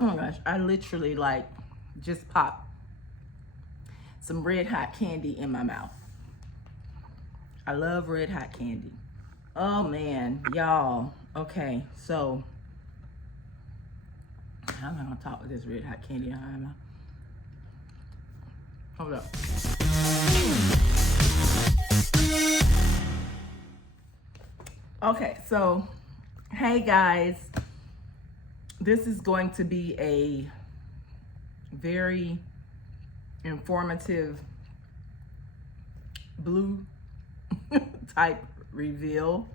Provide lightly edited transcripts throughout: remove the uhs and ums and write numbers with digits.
Oh my gosh, I literally like just popped some red hot candy in my mouth. I love red hot candy. Oh man, y'all. Okay, so I'm not gonna talk with this red hot candy in my mouth. Hold up. Okay, so hey guys, this is going to be a very informative blue type reveal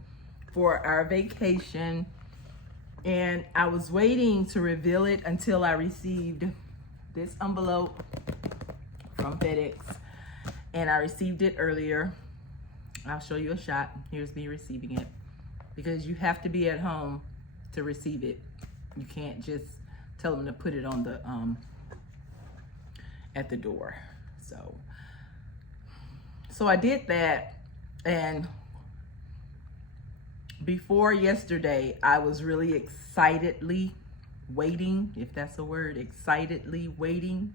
for our vacation, and I was waiting to reveal it until I received this envelope from FedEx, and I received it earlier. I'll show you a shot. Here's me receiving it, because you have to be at home to receive it. You can't just tell them to put it on the at the door. So I did that, and before yesterday, I was really excitedly waiting, if that's a word, excitedly waiting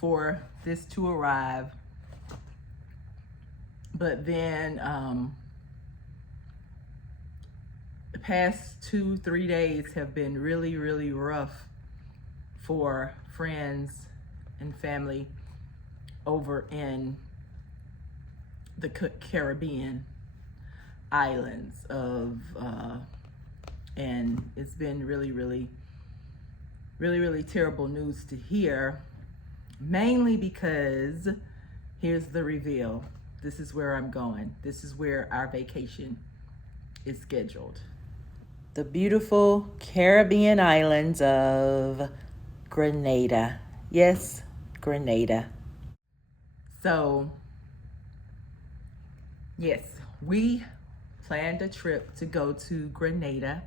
for this to arrive. But then the past 2-3 days have been really, really rough for friends and family over in the Caribbean islands of and it's been really terrible news to hear, mainly because here's the reveal. This is where I'm going. This is where our vacation is scheduled. The beautiful Caribbean islands of Grenada. Yes, Grenada. So, yes, we planned a trip to go to Grenada.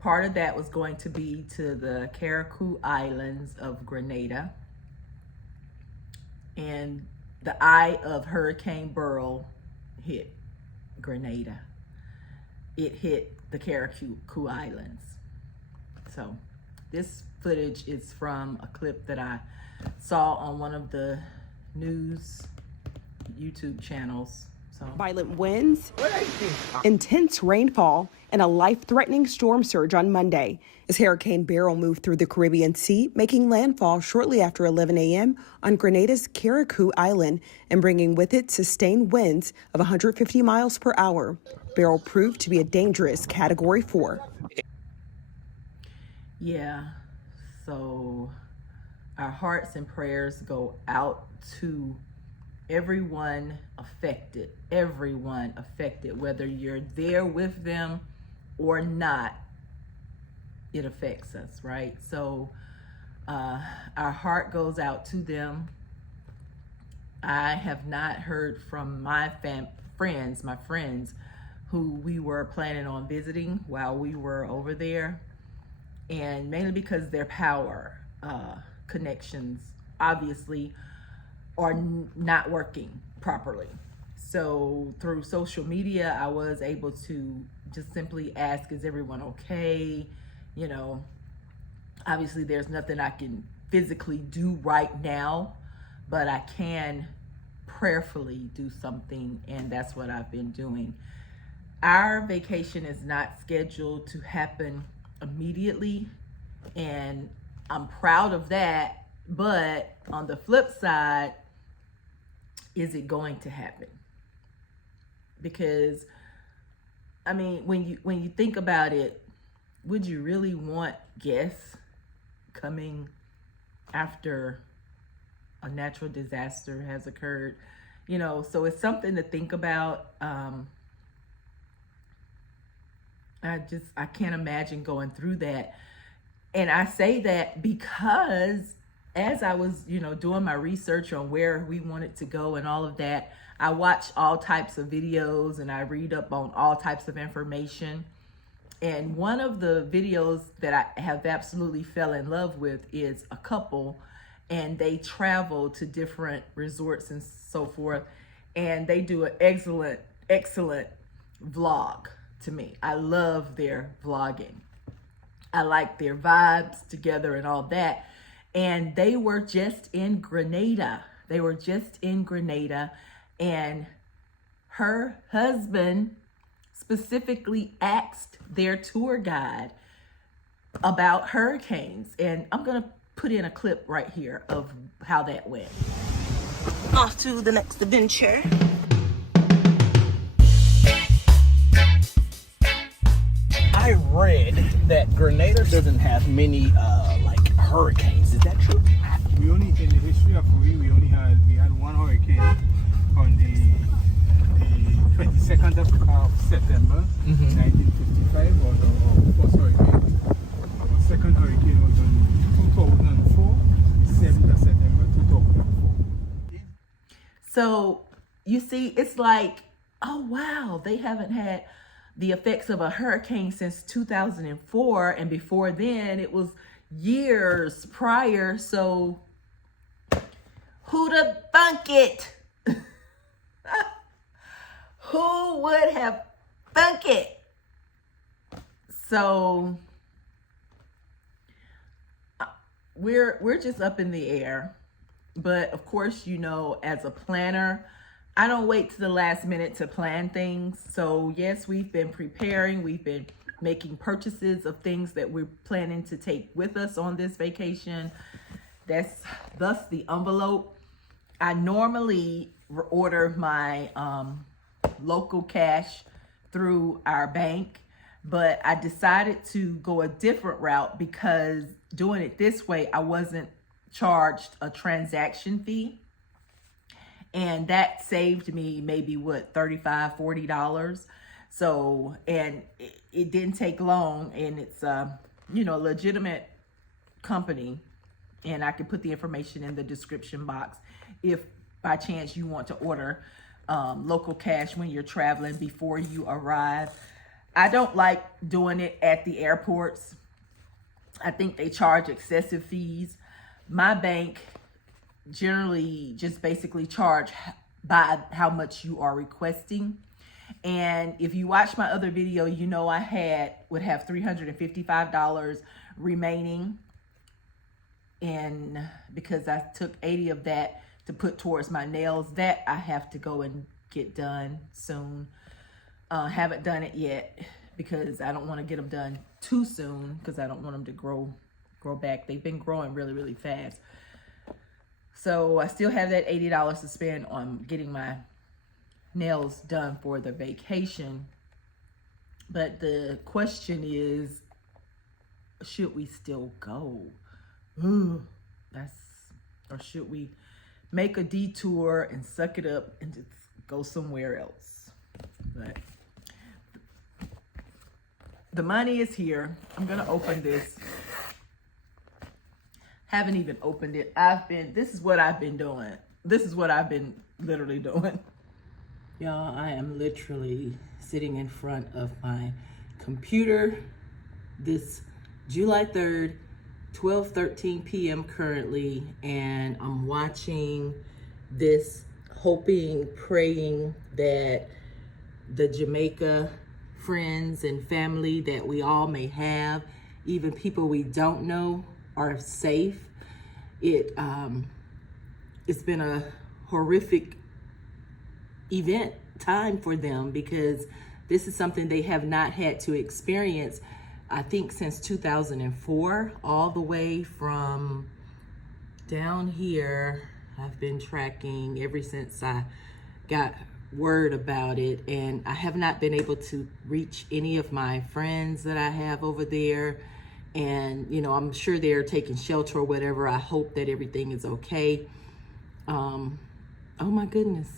Part of that was going to be to the Carriacou Islands of Grenada. And the eye of Hurricane Beryl hit Grenada. It hit the Carriacou Islands. So this footage is from a clip that I saw on one of the news YouTube channels. So Violent winds, intense rainfall, and a life-threatening storm surge on Monday as Hurricane Beryl moved through the Caribbean Sea, making landfall shortly after 11 a.m. on Grenada's Carriacou Island and bringing with it sustained winds of 150 miles per hour. Beryl proved to be a dangerous Category 4. Yeah, so our hearts and prayers go out to everyone affected, whether you're there with them or not, it affects us, right? So our heart goes out to them. I have not heard from my friends who we were planning on visiting while we were over there, and mainly because their power connections obviously are not working properly. So through social media, I was able to just simply ask, is everyone okay? You know, obviously there's nothing I can physically do right now, but I can prayerfully do something, and that's what I've been doing. Our vacation is not scheduled to happen immediately, and I'm proud of that, but on the flip side, is it going to happen? Because I mean, when you think about it, would you really want guests coming after a natural disaster has occurred? You know, so it's something to think about. I can't imagine going through that. And I say that because as I was, doing my research on where we wanted to go and all of that, I watch all types of videos and I read up on all types of information. And one of the videos that I have absolutely fell in love with is a couple, and they travel to different resorts and so forth. And they do an excellent vlog to me. I love their vlogging. I like their vibes together and all that. And they were just in Grenada. They were just in Grenada. And her husband specifically asked their tour guide about hurricanes. And I'm going to put in a clip right here of how that went. Off to the next adventure. I read that Grenada doesn't have many like hurricanes. Is that true? We only, in the history of Korea, we had one hurricane on the 22nd of September, 1955 was our first hurricane. Our second hurricane was on 2004, 7th of September 2004. So you see, it's like, oh wow, they haven't had the effects of a hurricane since 2004, and before then it was years prior. So who'd have thunk it? Who would have thunk it? So we're just up in the air. But of course, you know, as a planner, I don't wait to the last minute to plan things. So yes, we've been preparing. We've been making purchases of things that we're planning to take with us on this vacation. That's thus the envelope. I normally order my local cash through our bank, but I decided to go a different route because doing it this way, I wasn't charged a transaction fee. And that saved me maybe what, $35, $40. So, and it didn't take long, and it's you know, a legitimate company, and I can put the information in the description box if by chance you want to order local cash when you're traveling before you arrive. I don't like doing it at the airports. I think they charge excessive fees. My bank generally just basically charge by how much you are requesting. And if you watch my other video, you know I would have $355 remaining, and because I took 80 of that to put towards my nails, that I have to go and get done soon. Haven't done it yet because I don't want to get them done too soon, because I don't want them to grow back. They've been growing really, really fast. So I still have that $80 to spend on getting my nails done for the vacation. But the question is, should we still go? Or should we make a detour and suck it up and just go somewhere else? But the money is here. I'm gonna open this. Haven't even opened it. This is what I've been doing. This is what I've been literally doing. Y'all, I am literally sitting in front of my computer this July 3rd, 12:13 p.m. currently, and I'm watching this, hoping, praying that the Jamaica friends and family that we all may have, even people we don't know, are safe. It's been a horrific time for them, because this is something they have not had to experience, I think, since 2004, all the way from down here. I've been tracking ever since I got word about it, and I have not been able to reach any of my friends that I have over there. And, you know, I'm sure they're taking shelter or whatever. I hope that everything is okay. Oh my goodness.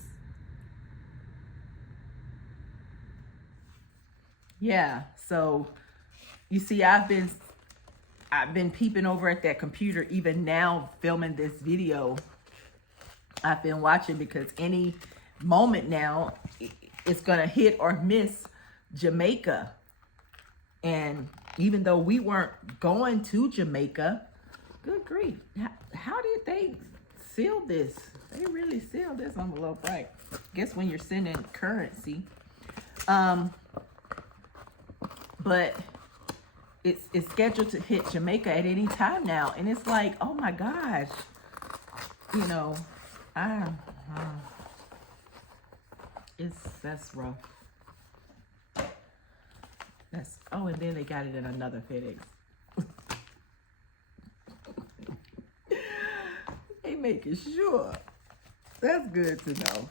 Yeah, so you see, I've been peeping over at that computer, even now filming this video. I've been watching, because any moment now it's gonna hit or miss Jamaica. And even though we weren't going to Jamaica, good grief, how did they seal this? They really sealed this envelope, right? Guess when you're sending currency. But it's scheduled to hit Jamaica at any time now, and it's like, oh my gosh, you know, that's rough. And then they got it in another FedEx. They making sure. That's good to know.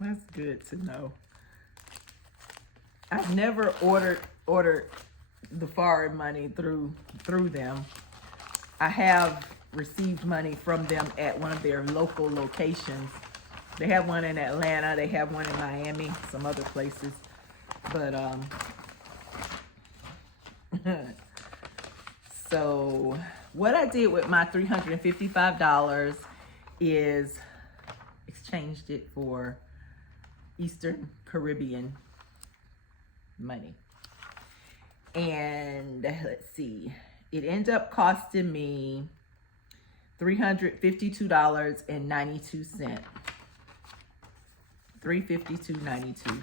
That's good to know. I've never ordered the foreign money through them. I have received money from them at one of their local locations. They have one in Atlanta, they have one in Miami, some other places. But so what I did with my $355 is exchanged it for Eastern Caribbean money. And let's see, it ended up costing me $352.92. $352.92.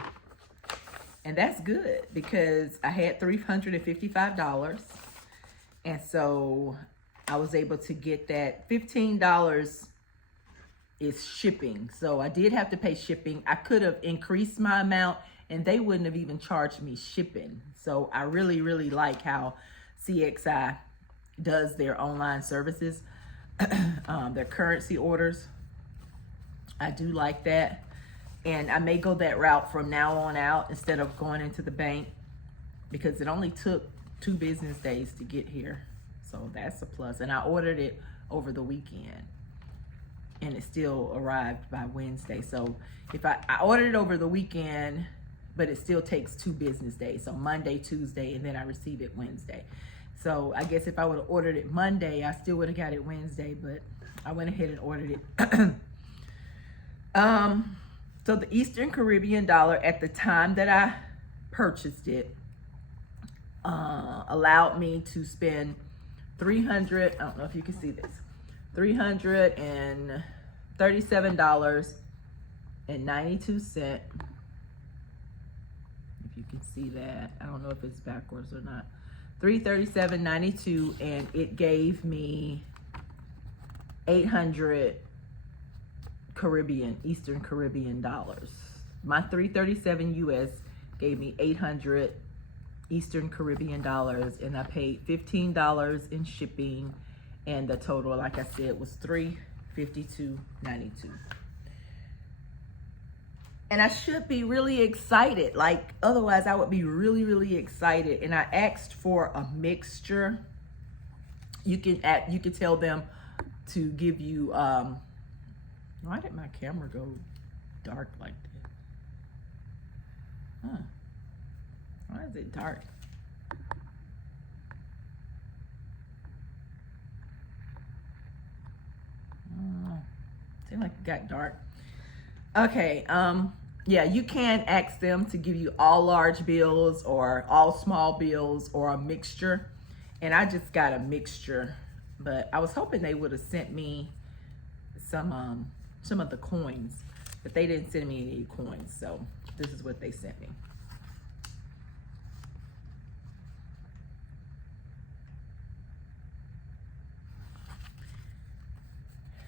And that's good because I had $355. And so I was able to get that. $15 is shipping. So I did have to pay shipping. I could have increased my amount and they wouldn't have even charged me shipping. So I really, really like how CXI does their online services, their currency orders. I do like that. And I may go that route from now on out instead of going into the bank because it only took 2 business days to get here. So that's a plus. And I ordered it over the weekend and it still arrived by Wednesday. So if I ordered it over the weekend, but it still takes 2 business days. So Monday, Tuesday, and then I receive it Wednesday. So I guess if I would have ordered it Monday, I still would have got it Wednesday, but I went ahead and ordered it. So the Eastern Caribbean dollar at the time that I purchased it allowed me to spend $300, I don't know if you can see this, $337.92. If you can see that, I don't know if it's backwards or not. $337.92, and it gave me 800 Eastern Caribbean dollars. My $337 US gave me 800 Eastern Caribbean dollars, and I paid $15 in shipping, and the total, like I said, was $352.92. And I should be really excited. Like, otherwise I would be really, really excited. And I asked for a mixture. You can tell them to give you, why did my camera go dark like that? Huh. Why is it dark? Seems like it got dark. Okay, yeah, you can ask them to give you all large bills or all small bills or a mixture. And I just got a mixture, but I was hoping they would have sent me some of the coins, but they didn't send me any coins. So this is what they sent me.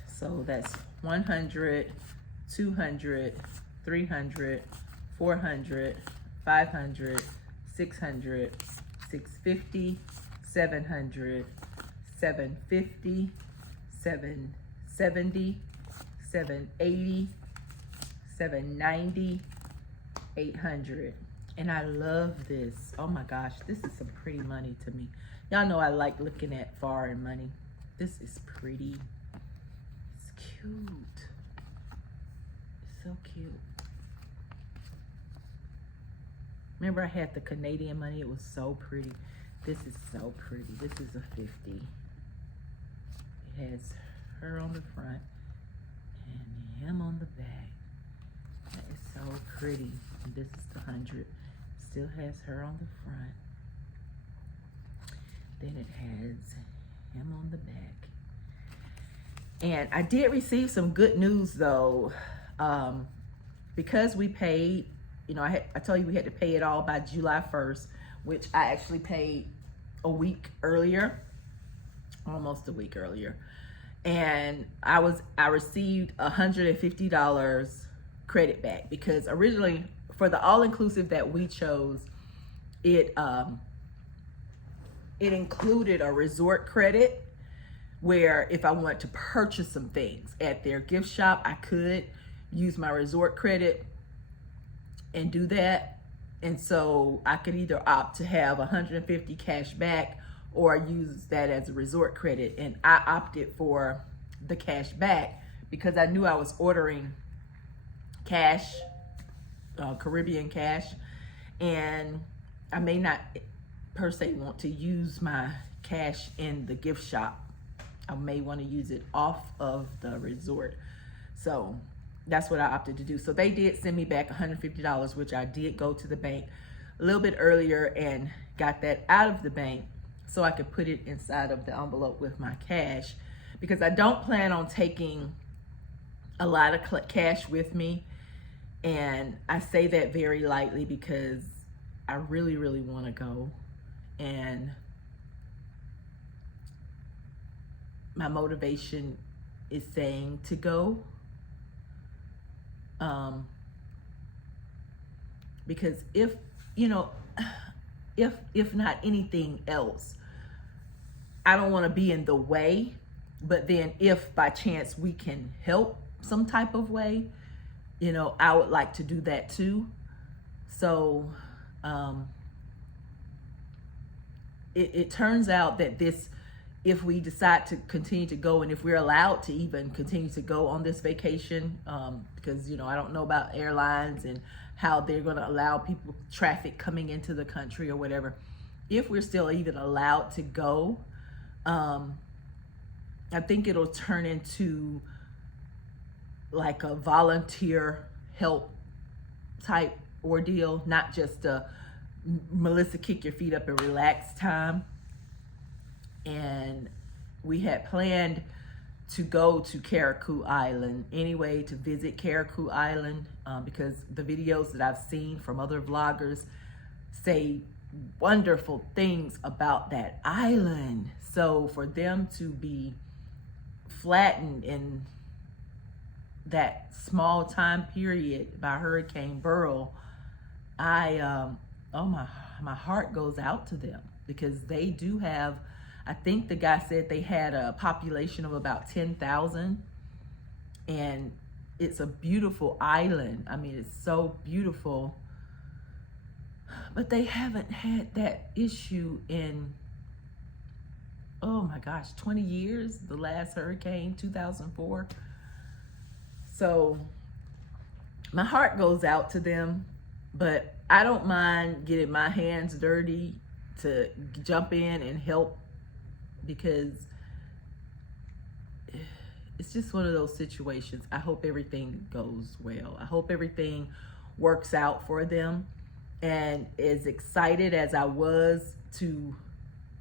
So that's 100, 200, 300, 400, 500, 600, 650, 700, 750, 770, 780, 790, 800. And I love this. Oh my gosh, this is some pretty money to me. Y'all know I like looking at foreign money. This is pretty. It's cute. It's so cute. Remember I had the Canadian money? It was so pretty. This is so pretty. This is a 50. It has her on the front and him on the back. That is so pretty. And this is the 100. Still has her on the front. Then it has him on the back. And I did receive some good news though. Because we paid, you know, I told you we had to pay it all by July 1st. which I actually paid a week earlier, almost a week earlier. And I received $150 credit back, because originally for the all-inclusive that we chose, it included a resort credit where if I wanted to purchase some things at their gift shop, I could use my resort credit and do that. And so I could either opt to have $150 cash back or use that as a resort credit. And I opted for the cash back because I knew I was ordering cash, Caribbean cash, and I may not per se want to use my cash in the gift shop. I may want to use it off of the resort. So that's what I opted to do. So they did send me back $150, which I did go to the bank a little bit earlier and got that out of the bank so I could put it inside of the envelope with my cash, because I don't plan on taking a lot of cash with me. And I say that very lightly because I really, really want to go. And my motivation is saying to go. Because if not anything else, I don't want to be in the way, but then if by chance we can help some type of way, I would like to do that too. So it turns out that if we decide to continue to go, and if we're allowed to even continue to go on this vacation, because I don't know about airlines and how they're going to allow people, traffic coming into the country or whatever. If we're still even allowed to go, I think it'll turn into like a volunteer help type ordeal, not just a Melissa kick your feet up and relax time. And we had planned to go to Carriacou Island anyway, to visit Carriacou Island, because the videos that I've seen from other vloggers say wonderful things about that island. So for them to be flattened in that small time period by Hurricane Beryl, my heart goes out to them, because they do have, I think the guy said they had a population of about 10,000, and it's a beautiful island. I mean, it's so beautiful, but they haven't had that issue in, oh my gosh, 20 years, the last hurricane, 2004. So my heart goes out to them, but I don't mind getting my hands dirty to jump in and help, because it's just one of those situations. I hope everything goes well. I hope everything works out for them. And as excited as I was to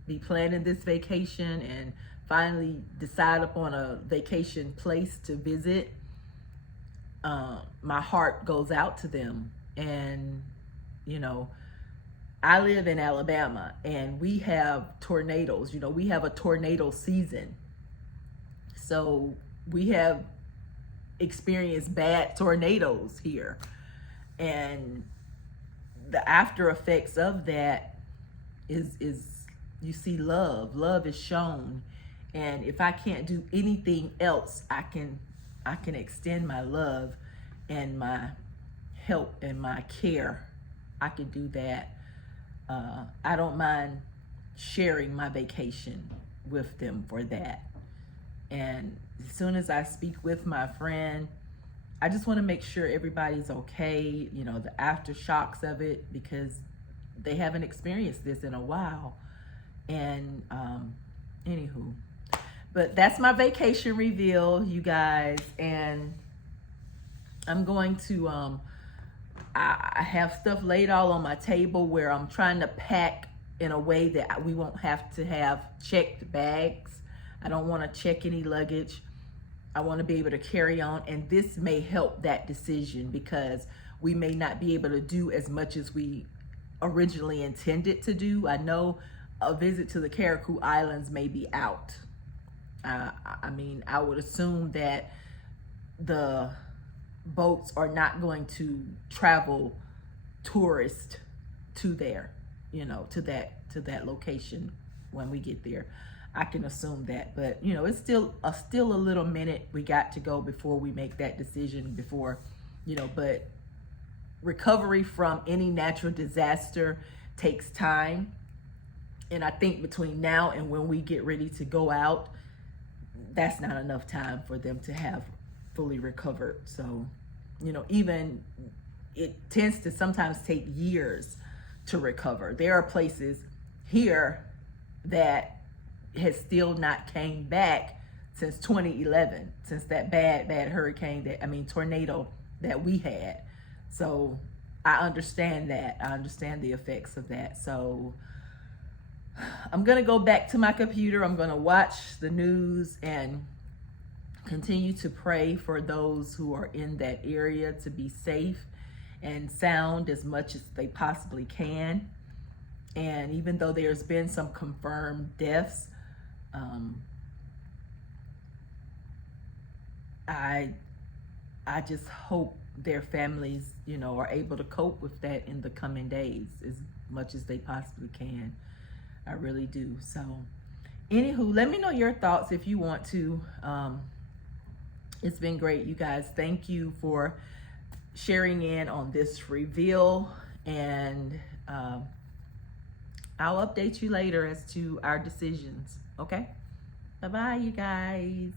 be planning this vacation and finally decide upon a vacation place to visit, my heart goes out to them. And I live in Alabama, and we have tornadoes. We have a tornado season. So we have experienced bad tornadoes here. And the after effects of that is you see love. Love is shown. And if I can't do anything else, I can extend my love and my help and my care. I can do that. I don't mind sharing my vacation with them for that. And as soon as I speak with my friend, I just want to make sure everybody's okay, the aftershocks of it, because they haven't experienced this in a while. And anywho, but that's my vacation reveal, you guys. And I'm going to I have stuff laid all on my table where I'm trying to pack in a way that we won't have to have checked bags. I don't want to check any luggage. I want to be able to carry on, and this may help that decision, because we may not be able to do as much as we originally intended to do. I know a visit to the Carriacou Islands may be out. I mean, I would assume that the boats are not going to travel tourist to there, you know, to that location when we get there. I can assume that, but you know, it's still a little minute we got to go before we make that decision, before, you know, but recovery from any natural disaster takes time. And I think between now and when we get ready to go out, that's not enough time for them to have fully recovered. So, you know, even it tends to sometimes take years to recover. There are places here that has still not came back since 2011, since that bad hurricane, tornado that we had. So I understand that. I understand the effects of that. So I'm gonna go back to my computer. I'm gonna watch the news and continue to pray for those who are in that area to be safe and sound as much as they possibly can. And even though there's been some confirmed deaths, I just hope their families, you know, are able to cope with that in the coming days as much as they possibly can. I really do. So anywho, let me know your thoughts if you want to. It's been great, you guys. Thank you for sharing in on this reveal, and I'll update you later as to our decisions. Okay? Bye-bye, you guys.